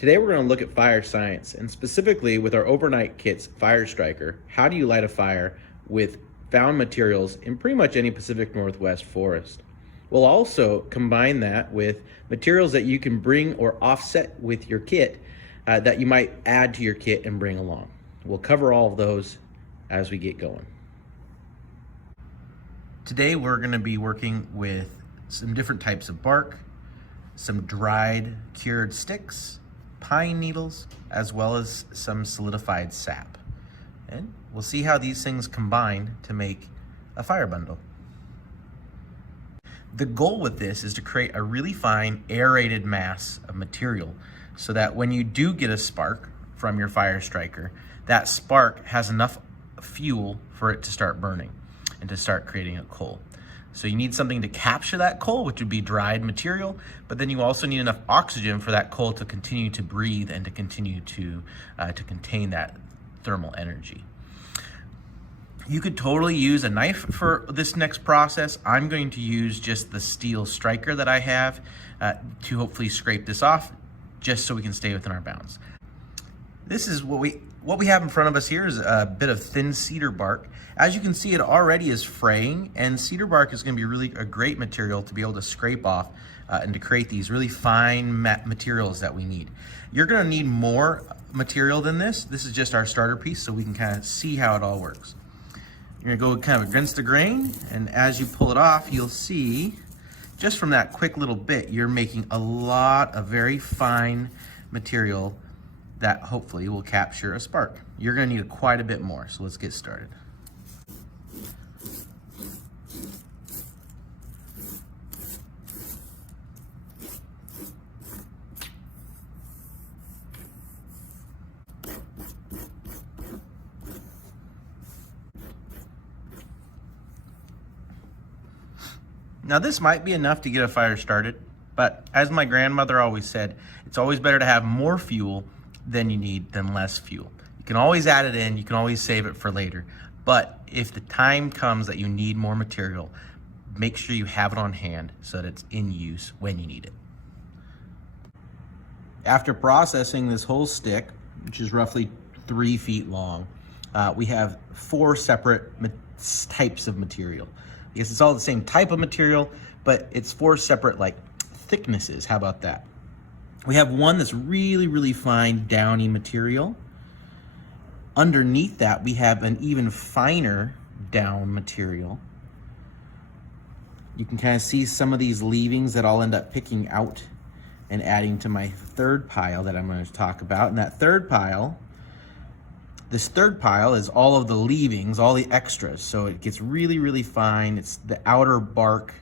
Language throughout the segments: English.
Today we're going to look at fire science, and specifically with our overnight kits Fire Striker, how do you light a fire with found materials in pretty much any Pacific Northwest forest. We'll also combine that with materials that you can bring or offset with your kit that you might add to your kit and bring along. We'll cover all of those as we get going. Today we're going to be working with some different types of bark, some dried cured sticks, pine needles, as well as some solidified sap. And we'll see how these things combine to make a fire bundle. The goal with this is to create a really fine aerated mass of material so that when you do get a spark from your fire striker, that spark has enough fuel for it to start burning and to start creating a coal. So you need something to capture that coal, which would be dried material, but then you also need enough oxygen for that coal to continue to breathe and to continue to contain that thermal energy. You could totally use a knife for this next process. I'm going to use just the steel striker that I have to hopefully scrape this off, just so we can stay within our bounds. This is what we have in front of us here is a bit of thin cedar bark. As you can see, it already is fraying, and cedar bark is going to be really a great material to be able to scrape off and to create these really fine materials that we need. You're going to need more material than this. This is just our starter piece, so we can kind of see how it all works. You're going to go kind of against the grain, and as you pull it off, you'll see just from that quick little bit, you're making a lot of very fine material that hopefully will capture a spark. You're going to need quite a bit more, so let's get started. Now this might be enough to get a fire started, but as my grandmother always said, it's always better to have more fuel than you need than less fuel. You can always add it in, you can always save it for later, but if the time comes that you need more material, make sure you have it on hand so that it's in use when you need it. After processing this whole stick, which is roughly 3 feet long, we have 4 separate types of material. Because it's all the same type of material, but it's 4 separate thicknesses. How about that? We have one that's really, really fine downy material. Underneath that, we have an even finer down material. You can kind of see some of these leavings that I'll end up picking out and adding to my third pile that I'm going to talk about. And that third pile, this third pile is all of the leavings, all the extras. So it gets really, really fine. It's the outer bark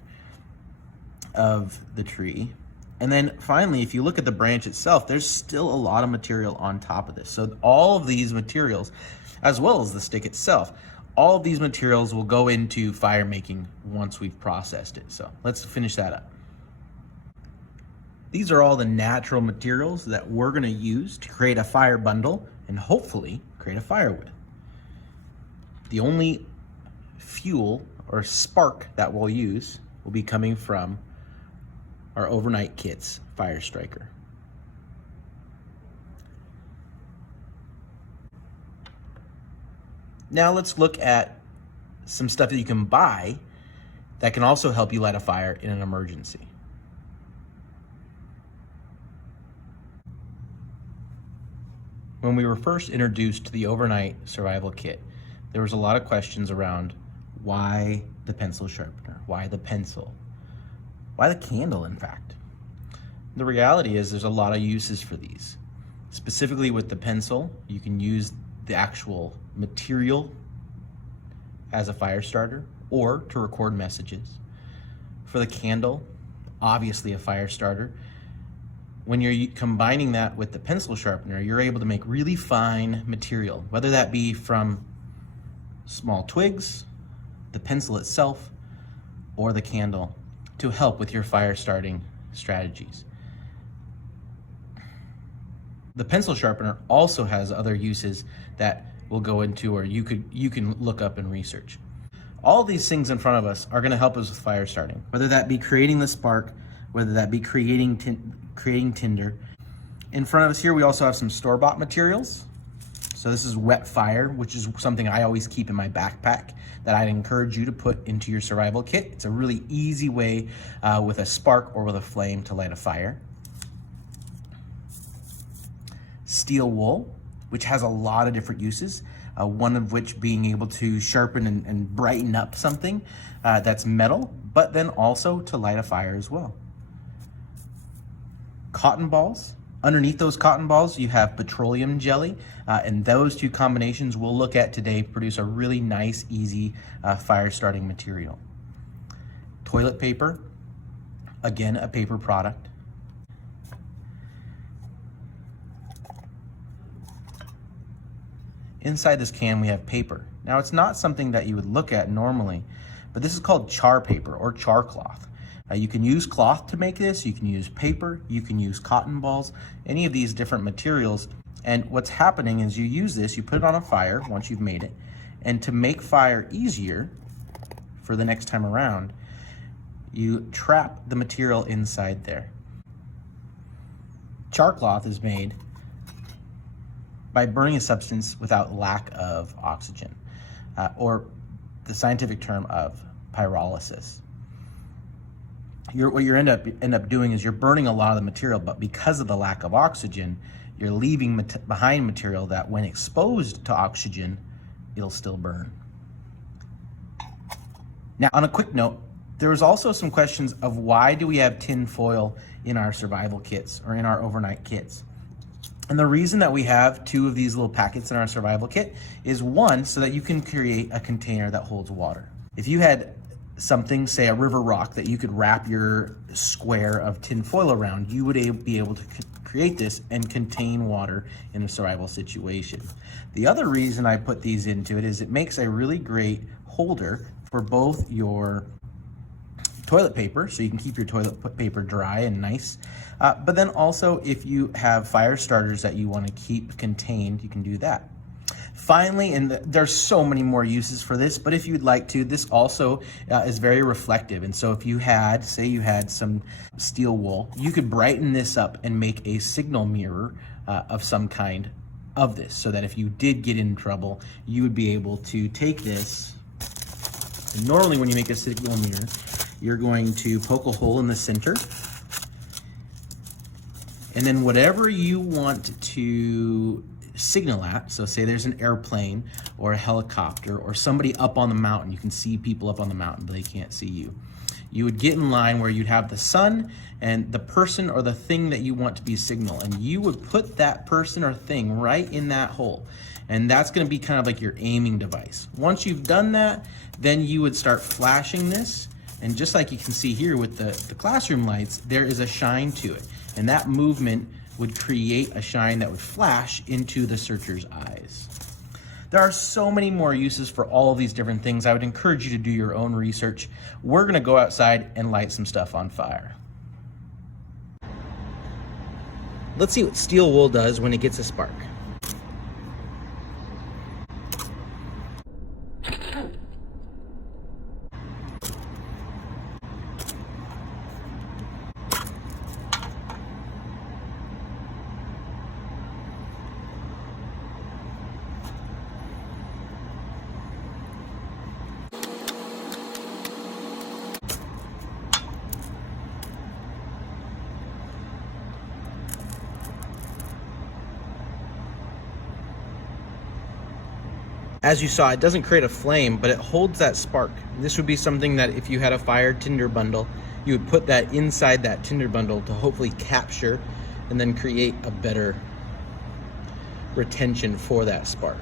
of the tree. And then finally, if you look at the branch itself, there's still a lot of material on top of this. So all of these materials, as well as the stick itself, all of these materials will go into fire making once we've processed it. So let's finish that up. These are all the natural materials that we're gonna use to create a fire bundle and hopefully create a fire with. The only fuel or spark that we'll use will be coming from our overnight kits Fire Striker. Now let's look at some stuff that you can buy that can also help you light a fire in an emergency. When we were first introduced to the overnight survival kit, there was a lot of questions around why the pencil sharpener, why the pencil, why the candle, in fact. The reality is there's a lot of uses for these. Specifically with the pencil, you can use the actual material as a fire starter or to record messages. For the candle, obviously a fire starter. When you're combining that with the pencil sharpener, you're able to make really fine material, whether that be from small twigs, the pencil itself, or the candle, to help with your fire starting strategies. The pencil sharpener also has other uses that we'll go into, or you can look up and research. All these things in front of us are going to help us with fire starting, whether that be creating the spark, whether that be creating Tinder, In front of us here, we also have some store-bought materials. So this is wet fire, which is something I always keep in my backpack that I'd encourage you to put into your survival kit. It's a really easy way with a spark or with a flame to light a fire. Steel wool, which has a lot of different uses, one of which being able to sharpen and brighten up something that's metal, but then also to light a fire as well. Cotton balls. Underneath those cotton balls, you have petroleum jelly, and those two combinations we'll look at today produce a really nice, easy fire starting material. Toilet paper, again, a paper product. Inside this can, we have paper. Now, it's not something that you would look at normally, but this is called char paper or char cloth. You can use cloth to make this, you can use paper, you can use cotton balls, any of these different materials. And what's happening is you use this, you put it on a fire once you've made it, and to make fire easier for the next time around, you trap the material inside there. Char cloth is made by burning a substance without lack of oxygen, or the scientific term of pyrolysis. What you end up doing is you're burning a lot of the material, but because of the lack of oxygen, you're leaving behind material that when exposed to oxygen, it'll still burn. Now, on a quick note, there was also some questions of why do we have tin foil in our survival kits or in our overnight kits? And the reason that we have two of these little packets in our survival kit is one, so that you can create a container that holds water. If you had something, say a river rock, that you could wrap your square of tin foil around, you would be able to create this and contain water in a survival situation. The other reason I put these into it is it makes a really great holder for both your toilet paper, so you can keep your toilet paper dry and nice, but then also if you have fire starters that you want to keep contained, you can do that. Finally, and there's so many more uses for this, but if you'd like to, this also is very reflective. And so if you had, say you had some steel wool, you could brighten this up and make a signal mirror of some kind of this, so that if you did get in trouble, you would be able to take this. And normally when you make a signal mirror, you're going to poke a hole in the center, and then whatever you want to signal at, so say there's an airplane or a helicopter or somebody up on the mountain, you can see people up on the mountain but they can't see you. You would get in line where you'd have the sun and the person or the thing that you want to be signal, and you would put that person or thing right in that hole, and that's going to be kind of like your aiming device. Once you've done that, then you would start flashing this, and just like you can see here with the classroom lights, there is a shine to it, and that movement would create a shine that would flash into the searcher's eyes. There are so many more uses for all of these different things. I would encourage you to do your own research. We're gonna go outside and light some stuff on fire. Let's see what steel wool does when it gets a spark. As you saw, it doesn't create a flame, but it holds that spark. This would be something that if you had a fire tinder bundle, you would put that inside that tinder bundle to hopefully capture and then create a better retention for that spark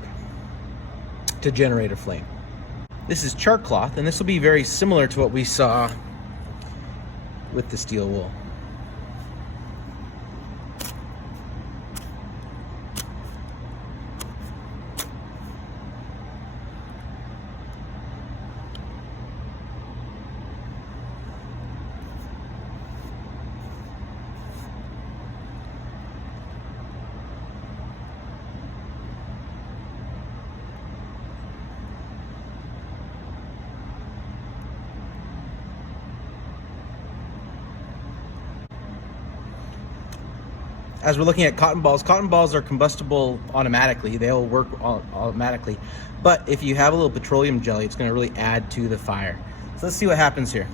to generate a flame. This is char cloth, and this will be very similar to what we saw with the steel wool. as we're looking at cotton balls are combustible automatically. They'll work automatically. But if you have a little petroleum jelly, it's going to really add to the fire. So let's see what happens here.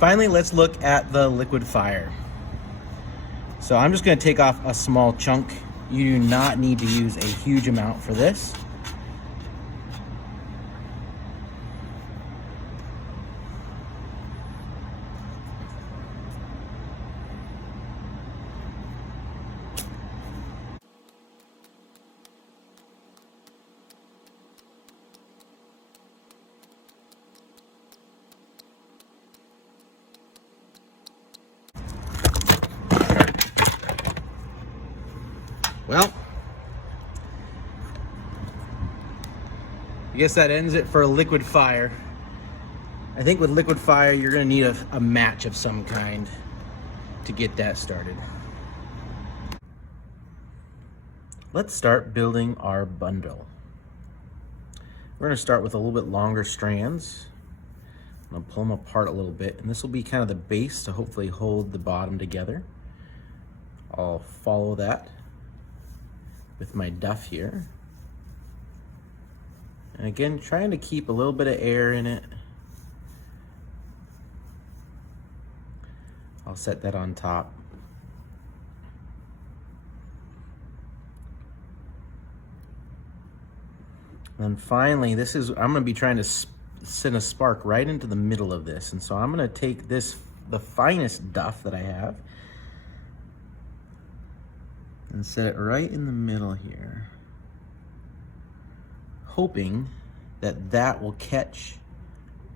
Finally, let's look at the liquid fire. So I'm just going to take off a small chunk. You do not need to use a huge amount for this. Well, I guess that ends it for liquid fire. I think with liquid fire, you're gonna need a match of some kind to get that started. Let's start building our bundle. We're gonna start with a little bit longer strands. I'm gonna pull them apart a little bit, and this will be kind of the base to hopefully hold the bottom together. I'll follow that with my duff here. And again, trying to keep a little bit of air in it. I'll set that on top. And finally, I'm gonna be trying to send a spark right into the middle of this. And so I'm gonna take this, the finest duff that I have, and set it right in the middle here, hoping that that will catch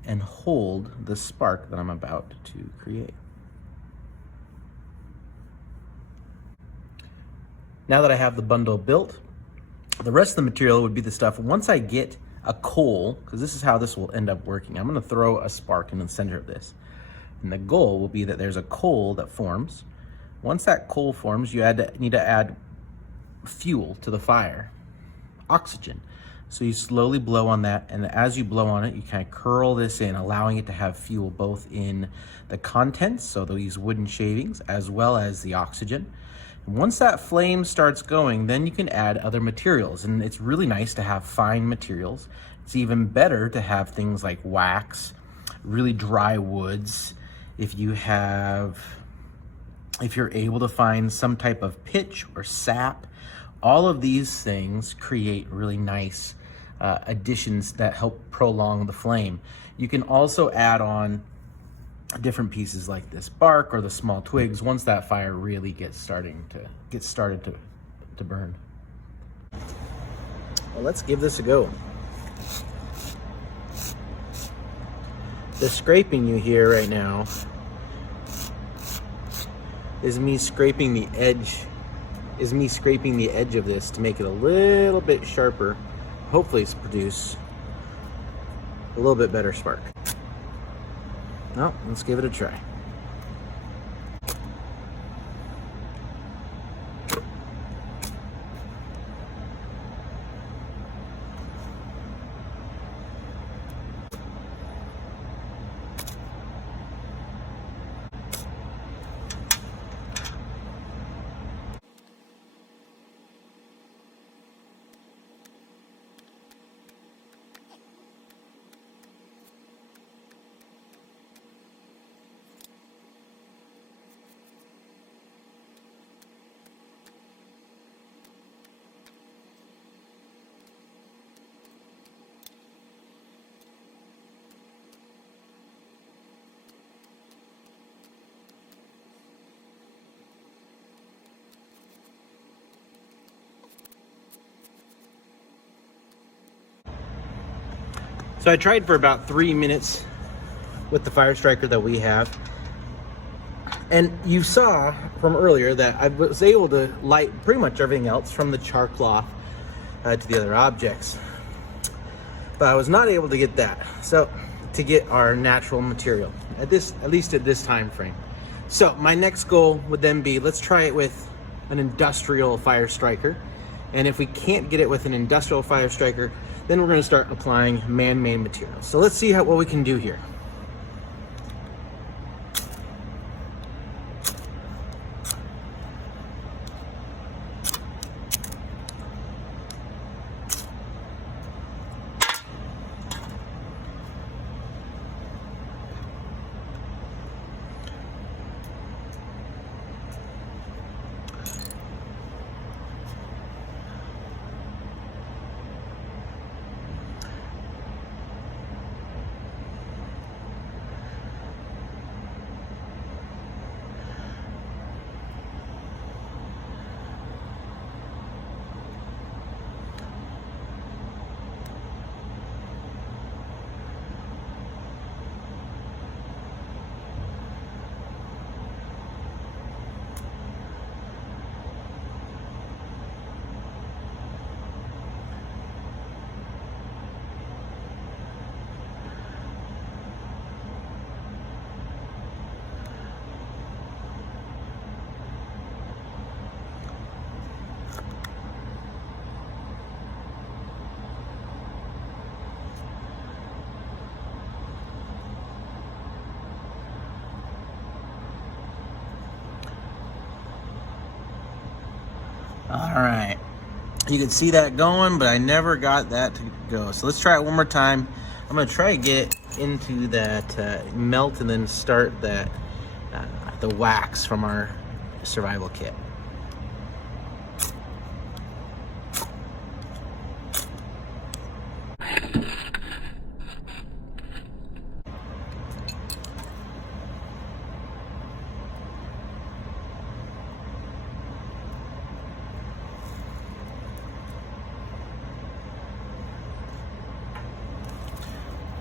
and hold the spark that I'm about to create. Now that I have the bundle built, the rest of the material would be the stuff. Once I get a coal, because this is how this will end up working, I'm gonna throw a spark in the center of this. And the goal will be that there's a coal that forms. Once that coal forms, you need to add fuel to the fire, oxygen. So you slowly blow on that, and as you blow on it, you kind of curl this in, allowing it to have fuel both in the contents, so these wooden shavings, as well as the oxygen. And once that flame starts going, then you can add other materials, and it's really nice to have fine materials. It's even better to have things like wax, really dry woods. If you're able to find some type of pitch or sap, all of these things create really nice additions that help prolong the flame. You can also add on different pieces like this bark or the small twigs once that fire really gets started to burn. Well, let's give this a go. The scraping you hear right now is me scraping the edge of this to make it a little bit sharper. Hopefully it's produce a little bit better spark. Well, let's give it a try. So I tried for about 3 minutes with the fire striker that we have. And you saw from earlier that I was able to light pretty much everything else from the char cloth to the other objects. But I was not able to get that. So to get our natural material at least at this time frame. So my next goal would then be, let's try it with an industrial fire striker. And if we can't get it with an industrial fire striker, then we're going to start applying man-made materials. So let's see what we can do here. All right, you can see that going, but I never got that to go. So let's try it one more time. I'm gonna try to get into that melt and then start that the wax from our survival kit.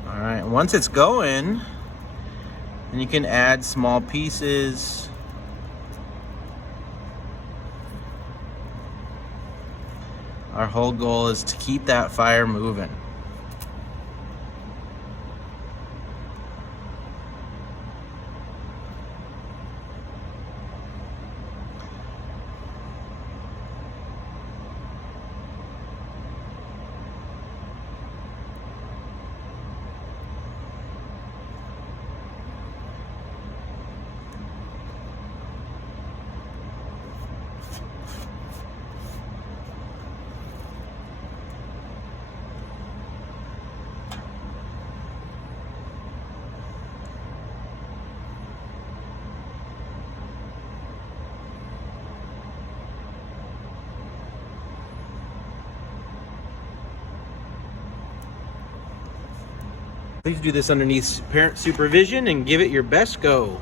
All right, once it's going, then you can add small pieces. Our whole goal is to keep that fire moving. Please do this underneath parent supervision and give it your best go.